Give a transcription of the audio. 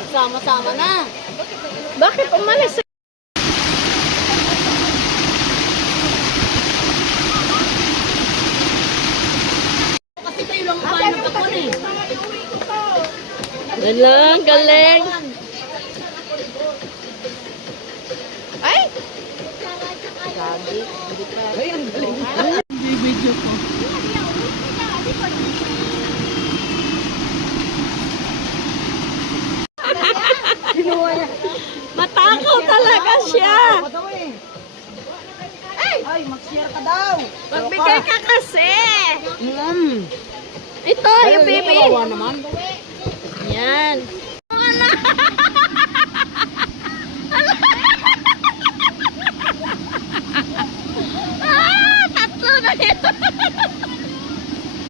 Nagsama-sama na. Bakit umalis? Kasi kayo lang kumain ng kapon eh. Galang, galing. Ay! Ay, ang galing. Video ko. Matakaw talaga siya. Ay, mag-share ka daw. Magbigay ka kasi. Ito, yung baby. Kawawa naman. Yan.